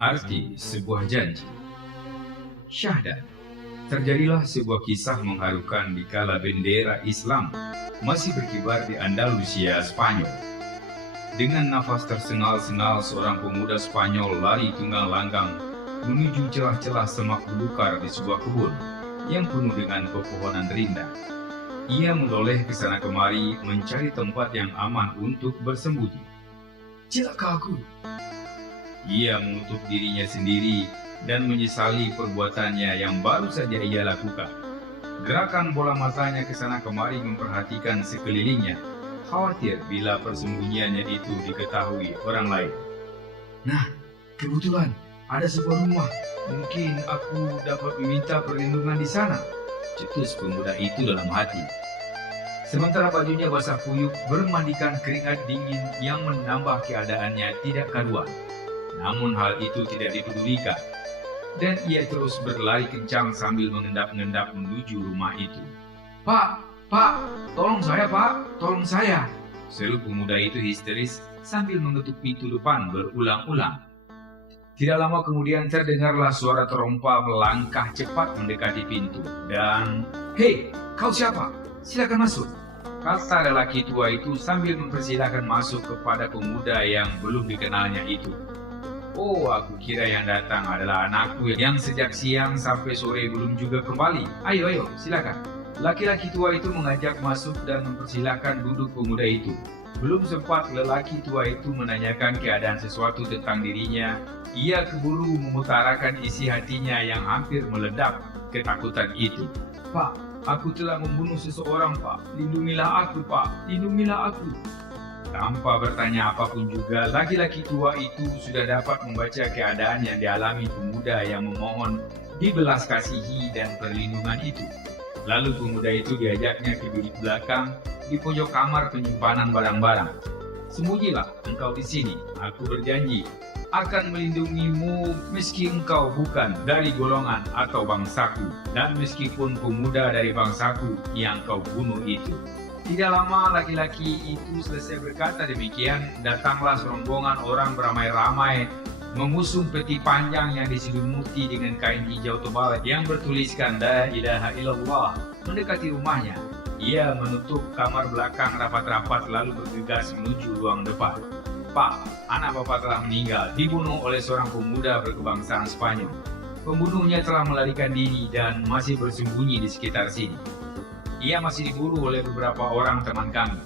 Arti sebuah janji. Syahdan. Terjadilah sebuah kisah mengharukan di kala bendera Islam masih berkibar di Andalusia, Spanyol. Dengan nafas tersengal-sengal, seorang pemuda Spanyol lari tunggang langgang menuju celah-celah semak belukar di sebuah kebun yang penuh dengan pepohonan rindang. Ia menoleh ke sana kemari mencari tempat yang aman untuk bersembunyi. Celaka aku! Ia menutup dirinya sendiri dan menyesali perbuatannya yang baru saja ia lakukan. Gerakan bola matanya ke sana kemari memperhatikan sekelilingnya, khawatir bila persembunyiannya itu diketahui orang lain. Nah, kebetulan ada sebuah rumah. Mungkin aku dapat meminta perlindungan di sana, cetus pemuda itu dalam hati. Sementara bajunya basah kuyup bermandikan keringat dingin yang menambah keadaannya tidak karuan. Namun hal itu tidak dipedulikan, dan ia terus berlari kencang sambil mengendap-endap menuju rumah itu. Pak, tolong saya Pak, tolong saya, seru pemuda itu histeris sambil mengetuk pintu depan berulang-ulang. Tidak lama kemudian terdengarlah suara terompa melangkah cepat mendekati pintu dan, "Hei, kau siapa? Silakan masuk," kata lelaki tua itu sambil mempersilahkan masuk kepada pemuda yang belum dikenalnya itu. "Oh, aku kira yang datang adalah anakku yang sejak siang sampai sore belum juga kembali. Ayo, silakan." Laki-laki tua itu mengajak masuk dan mempersilahkan duduk pemuda itu. Belum sempat lelaki tua itu menanyakan keadaan sesuatu tentang dirinya, ia keburu mengutarakan isi hatinya yang hampir meledak ketakutan itu. "Pak, aku telah membunuh seseorang, Pak. Lindungilah aku, Pak. Lindungilah aku." Tanpa bertanya apapun juga, laki-laki tua itu sudah dapat membaca keadaan yang dialami pemuda yang memohon dibelas kasihi dan perlindungan itu. Lalu pemuda itu diajaknya ke bilik belakang di pojok kamar penyimpanan barang-barang. "Sembunyilah engkau di sini. Aku berjanji akan melindungimu meski engkau bukan dari golongan atau bangsaku, dan meskipun pemuda dari bangsaku yang kau bunuh itu." Tidak lama laki-laki itu selesai berkata demikian, datanglah serombongan orang beramai-ramai mengusung peti panjang yang diselimuti dengan kain hijau tebal yang bertuliskan "La ilaha illallah" mendekati rumahnya. Ia menutup kamar belakang rapat-rapat lalu bergegas menuju ruang depan. "Pak, anak bapak telah meninggal, dibunuh oleh seorang pemuda berkebangsaan Spanyol. Pembunuhnya telah melarikan diri dan masih bersembunyi di sekitar sini. Ia masih diburu oleh beberapa orang teman kami,"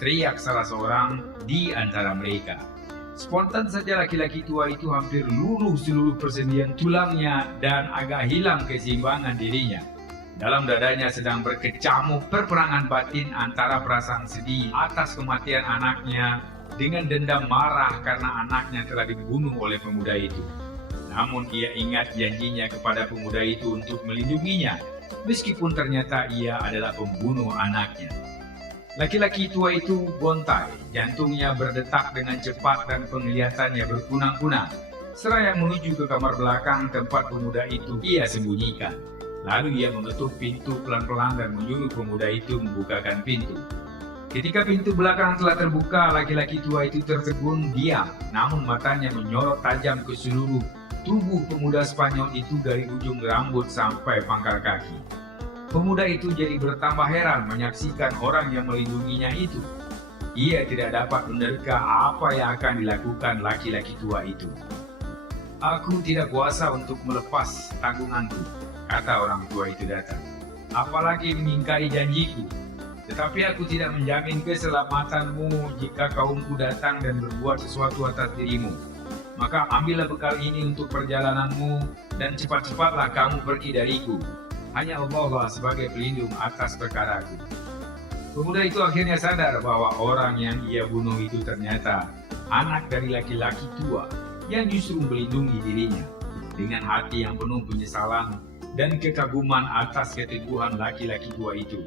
teriak salah seorang di antara mereka. Spontan saja laki-laki tua itu hampir luluh seluruh persendian tulangnya dan agak hilang keseimbangan dirinya. Dalam dadanya sedang berkecamuk perperangan batin antara perasaan sedih atas kematian anaknya dengan dendam marah karena anaknya telah dibunuh oleh pemuda itu. Namun ia ingat janjinya kepada pemuda itu untuk melindunginya, meskipun ternyata ia adalah pembunuh anaknya. Laki-laki tua itu gontai, jantungnya berdetak dengan cepat dan penglihatannya berkunang-kunang. Seraya menuju ke kamar belakang tempat pemuda itu ia sembunyikan. Lalu ia mengetuk pintu pelan-pelan dan menyuruh pemuda itu membukakan pintu. Ketika pintu belakang telah terbuka, laki-laki tua itu tertegun diam, namun matanya menyorot tajam ke seluruh tubuh pemuda Spanyol itu dari ujung rambut sampai pangkal kaki. Pemuda itu jadi bertambah heran menyaksikan orang yang melindunginya itu. Ia tidak dapat menerka apa yang akan dilakukan laki-laki tua itu. "Aku tidak kuasa untuk melepas tanggunganku," kata orang tua itu datang. "Apalagi mengingkari janjiku. Tetapi aku tidak menjamin keselamatanmu jika kaumku datang dan berbuat sesuatu atas dirimu. Maka ambillah bekal ini untuk perjalananmu dan cepat-cepatlah kamu pergi dariku. Hanya Allah lah sebagai pelindung atas perkaraku." Pemuda itu akhirnya sadar bahwa orang yang ia bunuh itu ternyata anak dari laki-laki tua yang justru melindungi dirinya. Dengan hati yang penuh penyesalan dan kekaguman atas keteguhan laki-laki tua itu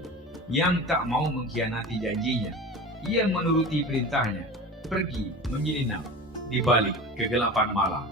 yang tak mau mengkhianati janjinya, ia menuruti perintahnya, pergi menyelinap di balik kegelapan malam.